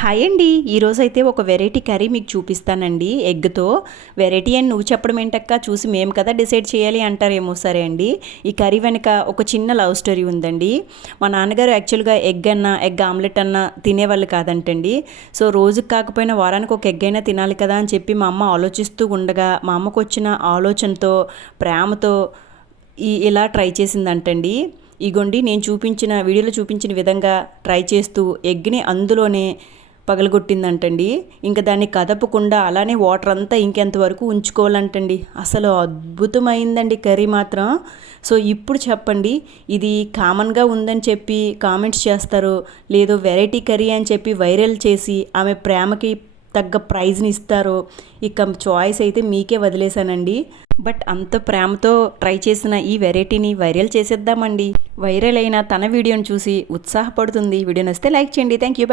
Hi అండి. ఈరోజైతే ఒక వెరైటీ కర్రీ మీకు చూపిస్తానండి ఎగ్తో. వెరైటీ అని నువ్వు చెప్పడం ఏంటక్క, చూసి మేము కదా డిసైడ్ చేయాలి అంటారేమో. సరే అండి, ఈ కర్రీ వెనుక ఒక చిన్న లవ్ స్టోరీ ఉందండి. మా నాన్నగారు యాక్చువల్గా ఎగ్ ఆమ్లెట్ అన్న తినేవాళ్ళు కాదంటండి. సో రోజుకి కాకపోయినా వారానికి ఒక ఎగ్ అయినా తినాలి కదా అని చెప్పి మా అమ్మ ఆలోచిస్తూ ఉండగా, మా అమ్మకు వచ్చిన ఆలోచనతో, ప్రేమతో ఇలా ట్రై చేసిందంటండి. ఇగోండి, నేను వీడియోలో చూపించిన విధంగా ట్రై చేస్తూ ఎగ్ని అందులోనే పగలగొట్టిందంటండి. ఇంకా దాన్ని కదపకుండా అలానే వాటర్ అంతా ఇంకెంతవరకు ఉంచుకోవాలంటండి. అసలు అద్భుతమైందండి కర్రీ మాత్రం. సో ఇప్పుడు చెప్పండి, ఇది కామన్గా ఉందని చెప్పి కామెంట్స్ చేస్తారు, లేదో వెరైటీ కర్రీ అని చెప్పి వైరల్ చేసి ఆమె ప్రేమకి తగ్గ ప్రైజ్ని ఇస్తారు. ఇక చాయిస్ అయితే మీకే వదిలేశానండి. బట్ అంత ప్రేమతో ట్రై చేసిన ఈ వెరైటీని వైరల్ చేసేద్దామండి. వైరల్ అయిన తన వీడియోని చూసి ఉత్సాహపడుతుంది. వీడియో నచ్చితే లైక్ చేయండి. Thank you.